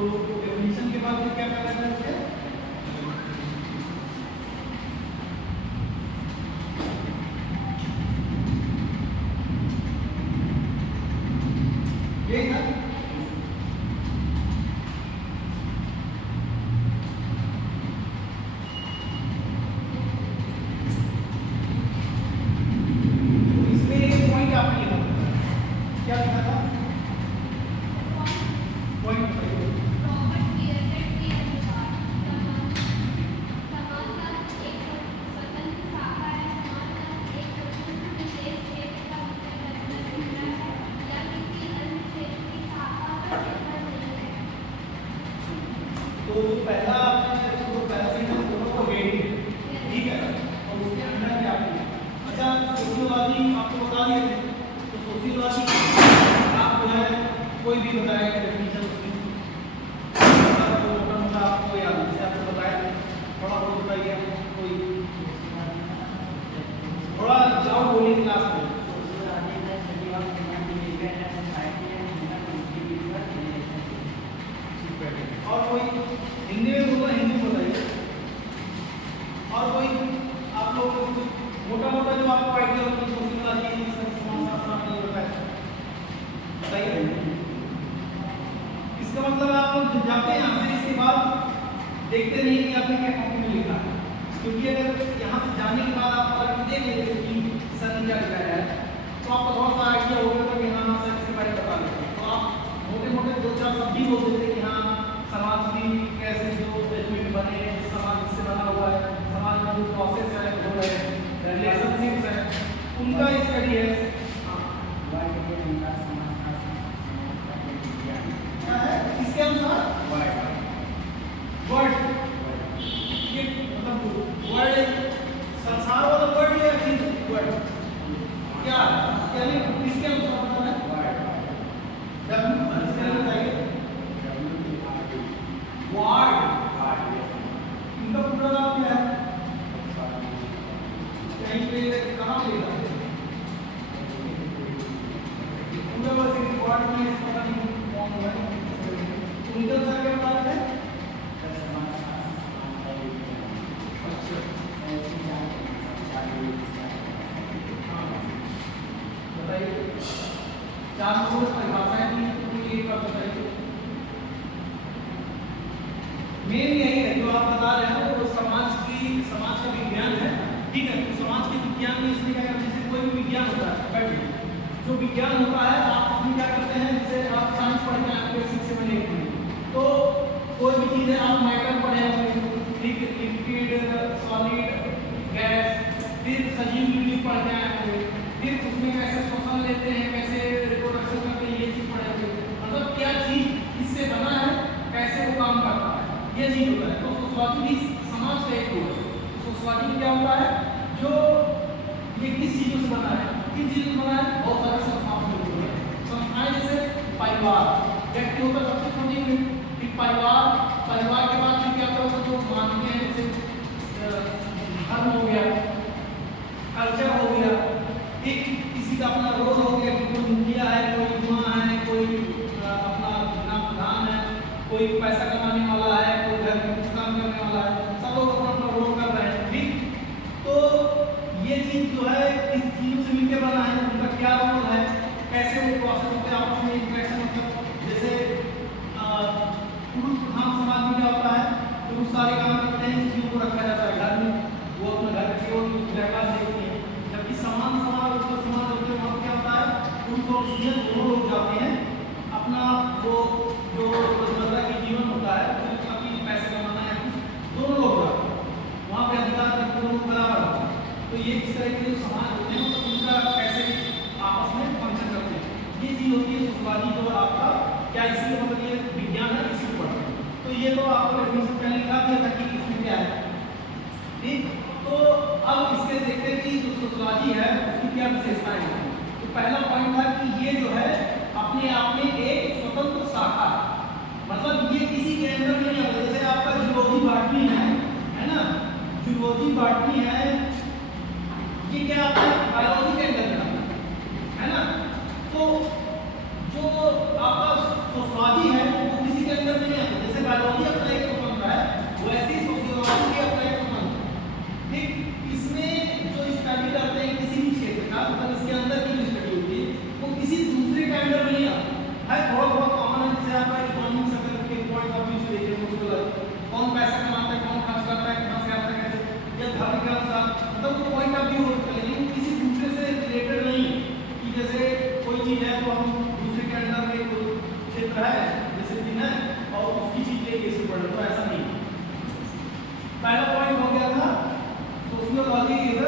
Definition के बाद फिर क्या करना है उसके ये था तो जो पहला आपने जो पैरासिटल दोनों को हेडिंग ठीक है और उसके अंदर क्या आपने अच्छा सोशियोलॉजी आपको बता दिए थे तो सोशियोलॉजी आप जो है कोई भी बताएगा डेफिनेशन उसकी तो मोटा आपको याद है जैसे आपको बताया थोड़ा बहुत बताइए कोई थोड़ा जाओ बोलिए क्लास में और कोई हिंदी में बोलना हिंदी में बताइए और कोई आप लोग मोटा मोटा जो आपको आइडिया हो कि सोशियोलॉजी समाजशास्त्र बताइए इसका मतलब आप लोग जाते हैं यहाँ से इसके बाद देखते नहीं कि आपने क्या कॉपी में लिखा है क्योंकि अगर यहाँ से जाने के बाद आप अगर देख लेते कि सर ने क्या लिखा है तो आपको थोड़ा सा आइडिया होगा कि हाँ सर इसके बारे में बता देते तो आप मोटे मोटे दो चार शब्द ही बोल देते कि हाँ समाज की कैसे जो एलिमेंट बने हैं समाज इससे बना हुआ है समाज में जो प्रोसेस है हो रहे हैं रिलेशनशिप्स है उनका स्टडी है क्या है इसके अनुसार वर्ड ये मतलब वर्ड संसार वाला वर्ड या फिर वर्ड क्या इसके अनुसार मतलब है डब्ल्यू इसके अनुसार बताइए वार्ड इनका पूरा नाम क्या है कहीं पे कहाँ मिलेगा पूरा बस एक वार्ड में पता नहीं कौन है उनका सर क्या बात है बताइए चार नंबर परिभाषाएं दी एक बार बताइए मेन यही है जो आप बता रहे हैं वो समाज का विज्ञान है ठीक है तो समाज के विज्ञान में इसलिए क्या करते हैं जैसे कोई भी विज्ञान होता है बैठिए जो विज्ञान होता है आप उसमें क्या करते हैं जैसे आप साइंस पढ़ते हैं आपको बेसिक से बने तो कोई भी चीज़ है आप मैटर पढ़े होंगे ठीक लिक्विड सॉलिड गैस फिर सजीव लिक्विड पढ़ते हैं फिर उसमें कैसे श्वसन लेते हैं कैसे रिप्रोडक्शन करते हैं ये चीज़ पढ़े होंगे मतलब क्या चीज़ इससे बना है कैसे वो काम करता है ये चीज होता है तो सोशलॉजी भी समाज का एक रूप है सोशलॉजी में क्या होता है जो ये किस चीजों से बना है किन चीजों से बना है बहुत सारे संस्थाओं से जुड़े हैं संस्थाएं जैसे परिवार व्यक्ति होता है सबसे छोटी फिर परिवार के बाद फिर क्या होता है जो मानते हैं जैसे धर्म हो गया कल्चर हो गया एक किसी का अपना रोल हो गया कोई मुखिया है कोई जुआ है कोई अपना प्रधान है कोई पैसा कमाने वाला है कोई घर में कुछ काम करने वाला है सब लोग अपना अपना रोल कर रहे हैं ठीक तो ये चीज जो है किस चीजों से मिलकर बना है उनका क्या रोल है कैसे वो प्रोसेस होते हैं आपस में इंटरेक्शन मतलब जैसे पुरुष प्रधान समाज में क्या होता है पुरुष सारे काम करते हैं स्त्रियों को रखा जाता है घर में वो अपना घर की ओर व्यवहार देखती है जबकि समान समाज होते हैं वहाँ क्या होता है पुरुष और स्त्रियाँ दोनों लोग जाते हैं अपना वो जो रोजमर्रा की जीवन होता है उसमें काफी पैसे कमाना है दोनों लोग जाते हैं वहाँ पे अधिकार दोनों बराबर होता है तो ये इस तरह के जो समाज होते हैं तो उनका कैसे आपस में फंक्शन करते हैं ये चीज़ होती है सोशलॉजी जो आपका क्या इसलिए मतलब ये विज्ञान है इसी ऊपर तो ये तो आपको डेफिनेशन पहले लिखा दिया था कि इसमें क्या है ठीक तो अब इसके देखते हैं कि जो सोशलॉजी है उसकी क्या विशेषताएं हैं तो पहला पॉइंट था कि ये जो है अपने आप में एक स्वतंत्र शाखा मतलब ये किसी के अंदर नहीं आता जैसे आपका जूलॉजी बॉटनी है ना जूलॉजी बॉटनी है ये क्या आपका बायोलॉजी के अंदर है ना तो जो आपका सोशलॉजी है वो किसी के अंदर नहीं आता बायोलॉजी अपना एक स्वतंत्र है, वैसे ही सोशियोलॉजी भी अपना एक स्वतंत्र है। ठीक, इसमें जो स्टडी करते हैं किसी भी क्षेत्र का, मतलब इसके अंदर की जो स्टडी होती है वो किसी दूसरे के अंडर में नहीं आता है, थोड़ा बहुत कॉमन है। जैसे आप इकोनॉमिक्स अगर के पॉइंट ऑफ व्यू से देखें उसको कौन पैसा कमाता है, कौन खर्च करता है, कहाँ से आता है, कैसे, या धर्म के अनुसार, मतलब वो पॉइंट ऑफ व्यू होता है, लेकिन किसी दूसरे से रिलेटेड नहीं है कि जैसे कोई चीज़ है तो हम दूसरे के अंडर में कोई क्षेत्र है जैसे दिन है और उसकी चीज़ लेके इसे पढ़ लो, तो ऐसा नहीं है। पहला पॉइंट हो गया था sociology is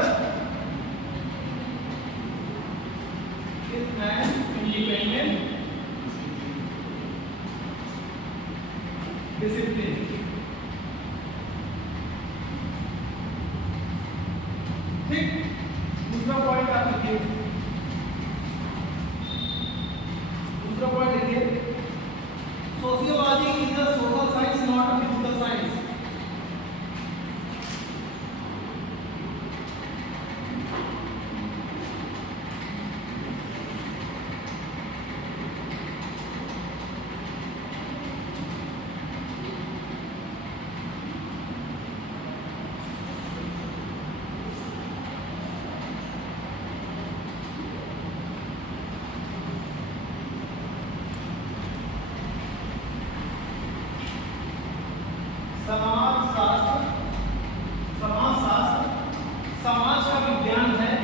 an independent discipline. ठीक, दूसरा पॉइंट आप लिखिए, दूसरा पॉइंट लिखिए, sociology is a social science not a physical science. समाजशास्त्र, समाजशास्त्र समाज का विज्ञान है,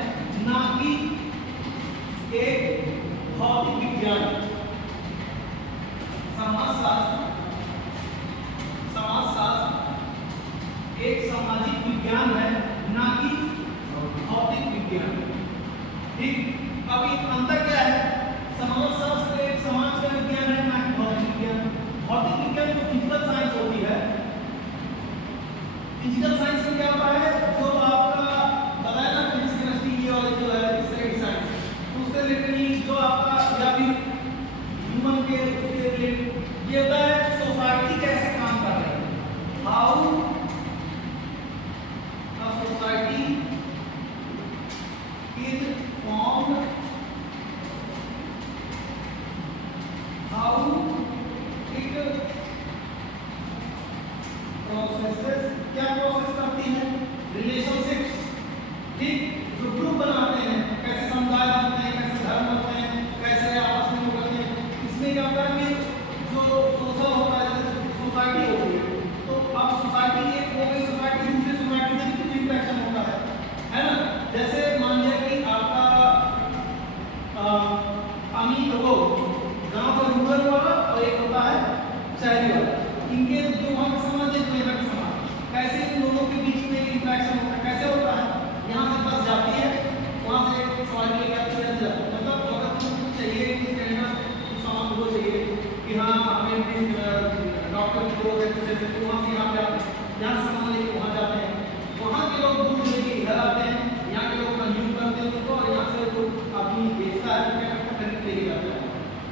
ना कि एक भौतिक विज्ञान। समाजशास्त्र, समाजशास्त्र एक सामाजिक विज्ञान है, ना कि भौतिक विज्ञान। ठीक, अभी अंतर क्या है? समाजशास्त्र एक समाज का विज्ञान है, ना कि भौतिक विज्ञान। भौतिक विज्ञान जो फिजिकल साइंस होती है, फिजिकल साइंस में क्या होता है, जो आपका बताया ना फिजिक्स केमिस्ट्री ये वाले जो है इस तरह की साइंस, उससे रिलेटेड जो आपका या फिर ह्यूमन के उसके रिलेटेड ये होता है सोसाइटी कैसे काम कर रही है, how a society is formed, how it processes, क्या प्रोसेस करती है, रिलेशनशिप्स। ठीक, जो ग्रुप बनाते हैं, कैसे समुदाय बनते हैं, कैसे धर्म बनते हैं, कैसे आपस में लोग रहते हैं, इसमें क्या होता है कि जो सोशल होता है, जैसे सोसाइटी होती है, तो अब सोसाइटी एक हो गई, सोसाइटी दूसरी सोसाइटी से भी कुछ इंटरेक्शन होता है ना। जैसे मान लिया कि आपका अमीर वो गाँव का रूरल वाला और एक होता है शहरी वाला, इनके जो वहाँ का समाज है, जो यहाँ का समाज, कैसे इन दोनों के बीच में इंटरेक्शन होता है, कैसे होता है, यहाँ से बस जाती है, वहाँ से सवारी लेके आती है, मतलब अगर तुमको चाहिए कि स्टैंडर्ड सामान वो चाहिए कि हाँ हमें डॉक्टर की जरूरत है कुछ ऐसे, तो वहाँ से यहाँ पे आप यहाँ से सामान लेके वहाँ जाते हैं, वहाँ के लोग दूध लेके इधर आते हैं, यहाँ के लोग कंज्यूम करते हैं उसको, और यहाँ से जो आदमी बेचता है तो क्या करता है, खरीद लेके जाता है।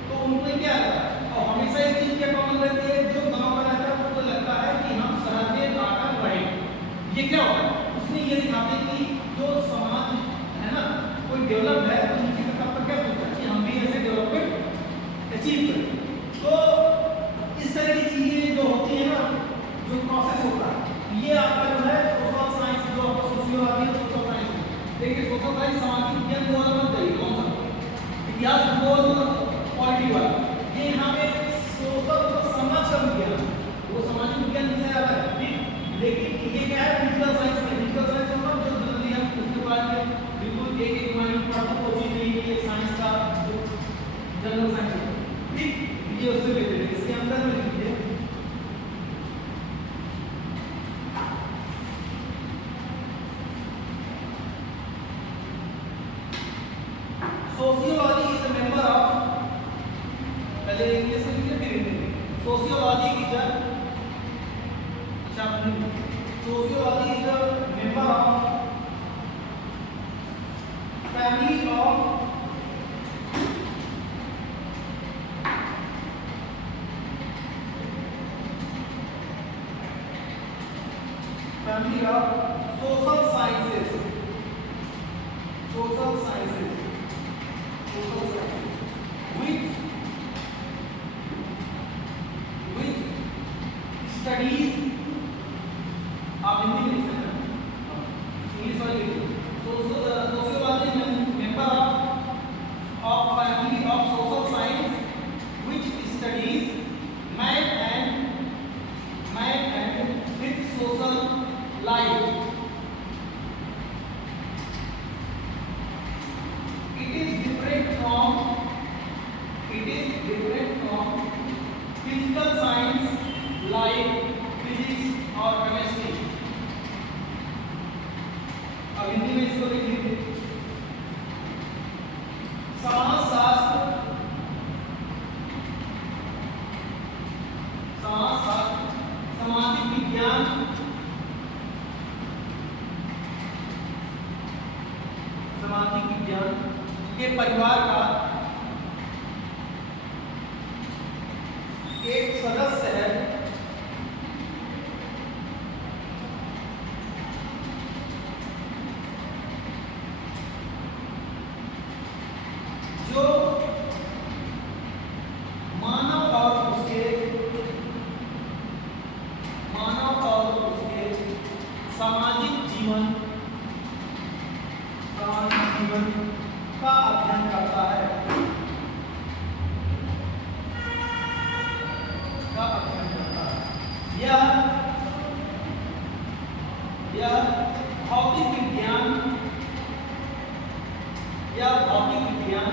तो उनमें क्या रहता है, और हमेशा एक चीज़ क्या कॉमन रहती है, जो गाँव का रहता है उसको लगता है कि हम शहर में आकर रहें। ये क्या होता है, उसमें ये दिखाते हैं कि जो समाज है ना कोई डेवलप है, तो नीचे का तब तक क्या सोचता है कि हम भी ऐसे डेवलपमेंट अचीव करें। तो इस तरह की चीज़ें जो होती है ना, जो प्रोसेस होता है, ये आपका जो है सोशल साइंस, जो आपका सोशियोलॉजी है सोशल साइंस है। देखिए सोशल साइंस सामाजिक विज्ञान को अलग अलग तरीके कौन सा, इतिहास, भूगोल, पॉलिटी वाला, ये यहाँ पे सोशल समाज का विज्ञान, वो सामाजिक विज्ञान से अलग है। ठीक, लेकिन ये क्या है, फिजिकल साइंस में, फिजिकल साइंस मतलब जो जल्दी हम उसके बारे में बिल्कुल एक एक माइंड पढ़ते वो चीज़ नहीं है, साइंस का जो जनरल साइंस है। ठीक, ये उससे रिलेटेड है, इसके अंदर में लिखिए sociology is a member of, पहले इंग्लिश में लिखिए फिर हिंदी में, sociology is a, sociology is a member of family of social sciences, social sciences, social sciences, which सामाजिक विज्ञान के परिवार का एक सदस्य है जो मानव और उसके सामाजिक जीवन का अध्ययन करता है, यह भौतिक विज्ञान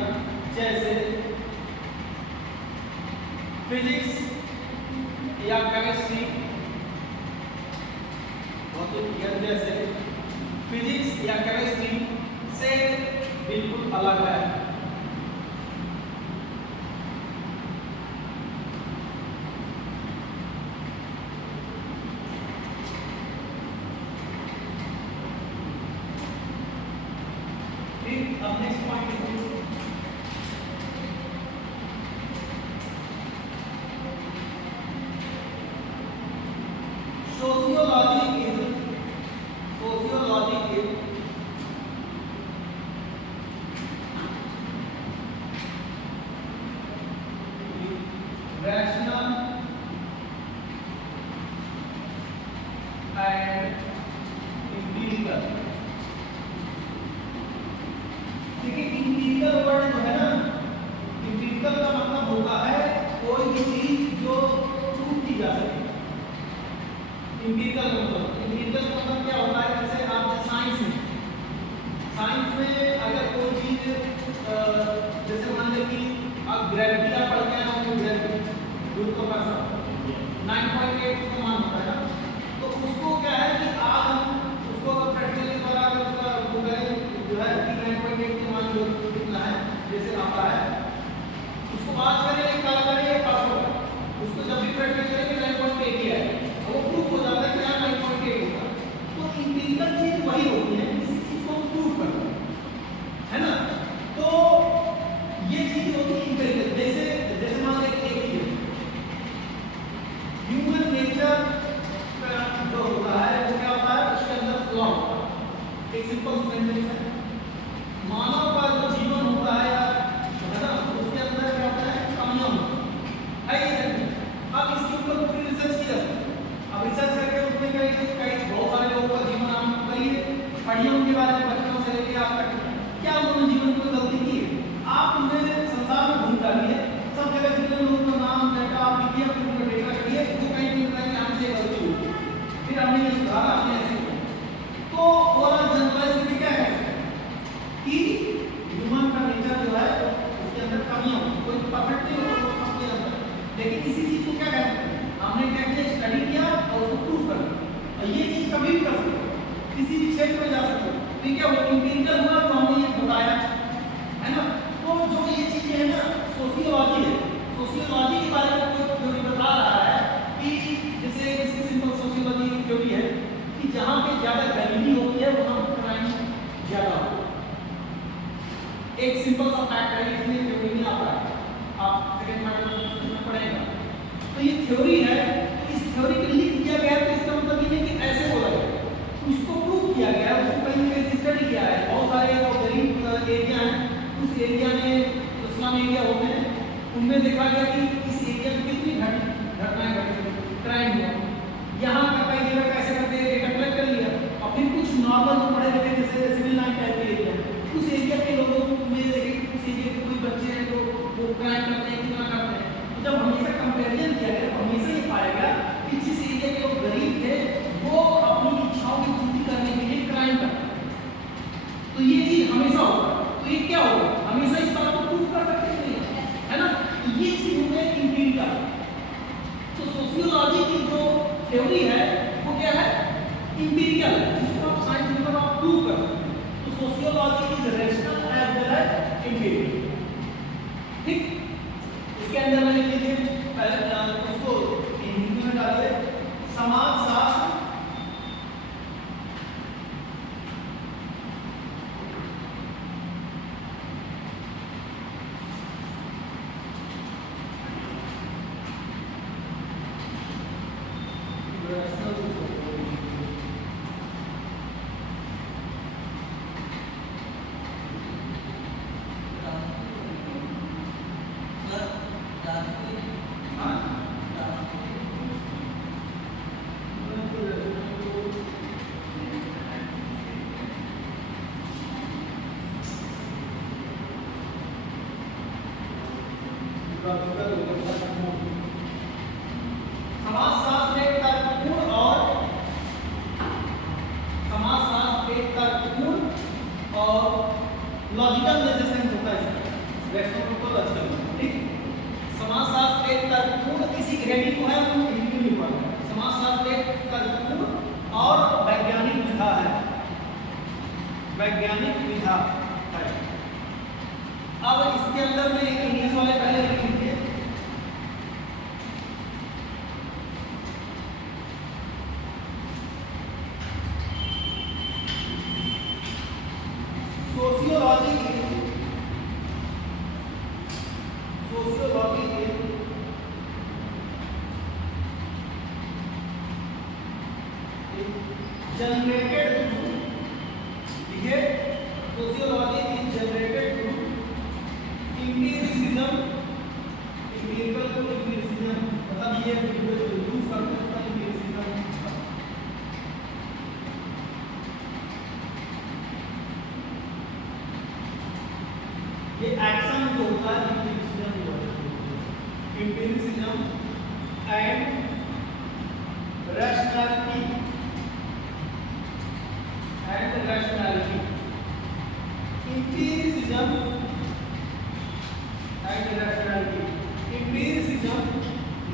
जैसे फिजिक्स या केमिस्ट्री, भौतिक विज्ञान जैसे फिजिक्स या केमिस्ट्री से बिल्कुल अलग है। अब next point sociology is rational and empirical। देखिए empirical वर्ड जो है ना, empirical का मतलब होता है कोई भी चीज जो प्रूव की जा सके। empirical का मतलब क्या होता है, जैसे आप साइंस में अगर कोई चीज जैसे मान लें कि आप ग्रेविटी आप पढ़ के आए हो, ग्रेविटी गुरुत्वाकर्षण 9.8 उसका मान होता है ना, तो उसको क्या है कि आज हम उसको अगर प्रैक्टिकल के द्वारा अगर उसका वो करें जो है कि 9.8 के मान जो कितना है जैसे आता है उसको आज करेंगे कल करेंगे परसों, उसको जब भी प्रैक्टिस करेंगे 9.8 ही आएगा, वो प्रूफ हो जाता है कि यहाँ 9.8 होगा। तो इंपीरिकल चीज वही होती है, किसी चीज को प्रूफ करना है ना, तो ये चीज होती है इंपीरिकल। जैसे मान लें एक चीज ह्यूमन नेचर जो होता है वो क्या होता है, उसके अंदर फ्लॉ होता है। एक सिंपल सेंटेंस है, मानव का जो जीवन होता है है ना, उसके अंदर क्या होता है, कमियां होती है ये सेंटेंस। अब इसके ऊपर पूरी रिसर्च की जा सकती है। अब रिसर्च करके उसमें कई बहुत सारे लोगों का जीवन आप करिए, पढ़िए उनके बारे में, बच्चों से लेके आप तक क्या उन्होंने जीवन में गलती की है, आप उन्हें संसार में घूम डालिए, सब जगह जितने लोगों का नाम डाटा आप लिखिए, फिर उनका डेटा करिए, तो कहीं नहीं मिलता कि हमसे गलती हुई, फिर हमने ये सुधारा, हमने ऐसे किया। तो और जनरलाइज क्या है कि ह्यूमन का नेचर जो है उसके अंदर कमियां होती, कोई परफेक्ट नहीं होता वो सबके अंदर, लेकिन इसी चीज को क्या कहते हैं, हमने क्या किया, स्टडी किया और उसको प्रूफ कर दिया। और ये चीज कभी भी कर सकते हो, किसी भी क्षेत्र में जा सकते हो, तो क्या वो इंपीरिकल हुआ तो हमने ये बताया है ना। तो जो ये चीजें है ना सोशियोलॉजी है, सोशियोलॉजी के बारे में कोई थ्योरी बता रहा है कि जैसे इसकी सिंपल सोशियोलॉजी की थ्योरी है कि जहाँ पे ज्यादा गरीबी होती है वहाँ क्राइम ज्यादा होता है। एक सिंपल सा फैक्ट है, इसमें थ्योरी नहीं आता है, आप सेकंड पार्ट में पढ़ेगा। तो ये थ्योरी है, तो इस थ्योरी को लिख दिया गया है, तो इसका मतलब ये नहीं कि ऐसे बोला गया, उसको प्रूफ किया गया है, उसको कहीं कहीं स्टडी किया है। बहुत सारे गरीब एरिया हैं, उस एरिया में स्लम एरिया होते हैं, उनमें देखा गया कि इस एरिया में कितनी घटनाएं घटी, क्राइम हुआ। यहाँ का कई जगह कैसे करते हैं, डेटा कलेक्ट कर लिया और फिर कुछ नॉर्मल पढ़े लिखे जैसे सिविल लाइन टाइप के एरिया, उस एरिया के लोगों में देखे उस एरिया के कोई बच्चे हैं जो वो क्राइम करते हैं, कितना करते हैं। तो जब हमेशा कंपेरिजन किया गया, हमेशा ये पाया गया कि जिस एरिया के लोग गरीब थे वो अपनी इच्छाओं की पूर्ति करने के लिए क्राइम करते हैं, तो ये चीज हमेशा होगा। तो ये क्या होगा, हमेशा इस बात को प्रूफ कर सकते हैं, है ना। तो ये चीज हो गई इंपीरिकल। तो सोशियोलॉजी की जो थ्योरी है वो क्या है, इंपीरिकल है, जिसको आप साइंस में आप प्रूव कर सकते हैं। तो sociology is rational as well as empirical. ठीक, इसके अंदर मैंने लीजिए उसको हिंदी में डालिए, समाजशास्त्र लॉजिकल हो गया तर्कपूर्ण। समाजशास्त्र एक तर्कपूर्ण और लॉजिकल में से सेंस होता है इसका रेस्टोरेंट को लॉजिकल, ठीक। समाजशास्त्र एक तर्कपूर्ण, किसी हेडिंग को है वो हिंदी में पढ़ा है। समाजशास्त्र एक तर्कपूर्ण और वैज्ञानिक विधा है, वैज्ञानिक विधा है। अब इसके अंदर में इंग्लिश वाले पहले लिख लीजिए। सोशियोलॉजी generated through, ठीक है, sociology is generated through empiricism, empirical को एम्पिरिसिज्म मतलब ये यूज करते हैं एम्पिरिसिज्म। ये एक्शन जो होता है empiricism and rationality and rationality, empiricism and rationality. Empiricism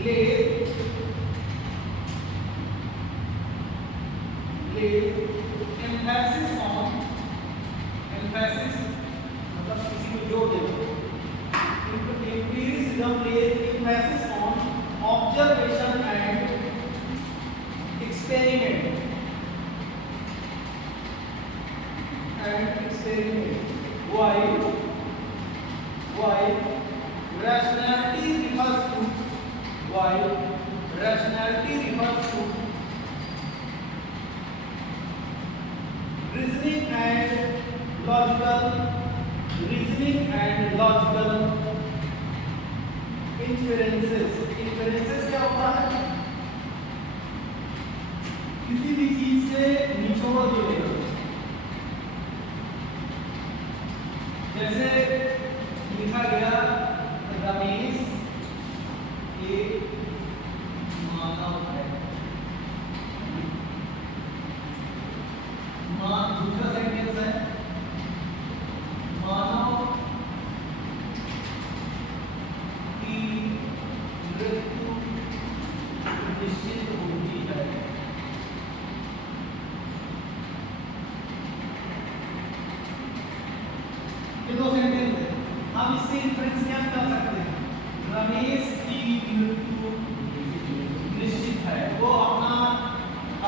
lays emphasis on, emphasis मतलब किसी को जोड़ देना। Empiricism lays emphasis on observation and experiment while rationality refers to reasoning and logical inferences क्या होता है? किसी भी चीज से निचोड़ जो लेना, जैसे लिखा गया रमेश एक मानव है, दूसरा सेंटेंस है मानव की मृत्यु निश्चित होती है। दो सेंटेंस है, हम इससे इंफरेंस क्या कर सकते हैं? रमेश की मृत्यु निश्चित है, वो अपना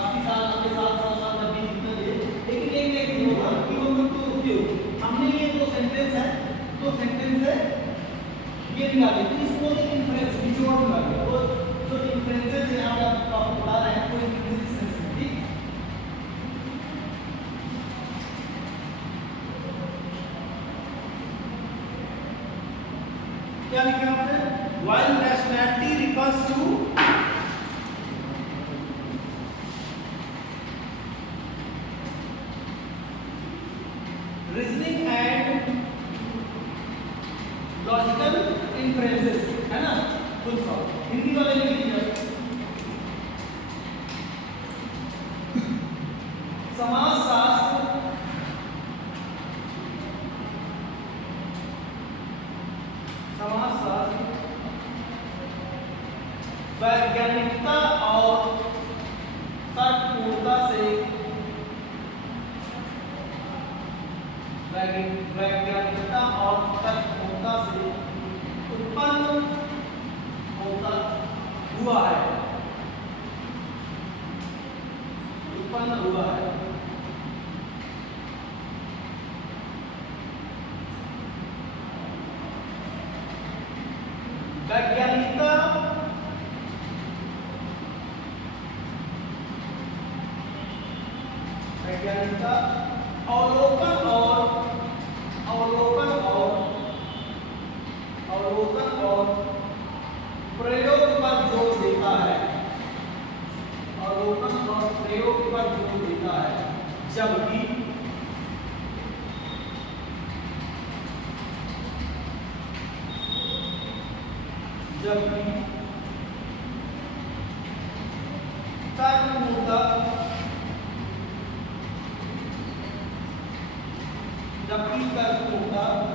80 साल 90 साल 100 साल तक भी जितना दे, लेकिन एक नहीं होगा कि वो मृत्यु उसकी होगी। हमने ये दो सेंटेंस है ये निकाले, तो इसको एक इंफरेंस निचोड़ निकाले, तो जो इंफरेंसेस है आपको पढ़ा रहे हैं वो इंफरेंसेस है, ठीक। क्या लिखा आपने? While rationality refers to reasoning and logical inferences, है ना? Full stop. हिंदी वाले लिख लीजिए। समाजशास्त्र वैज्ञानिकता और तर्कपूर्णता से उत्पन्न होता हुआ है, वैज्ञानिकता अवलोकन और प्रयोग पर जोर देता है, अवलोकन और प्रयोग पर जोर देता है, जबकि जबकि कर्मोदक जबकि कर्मोदक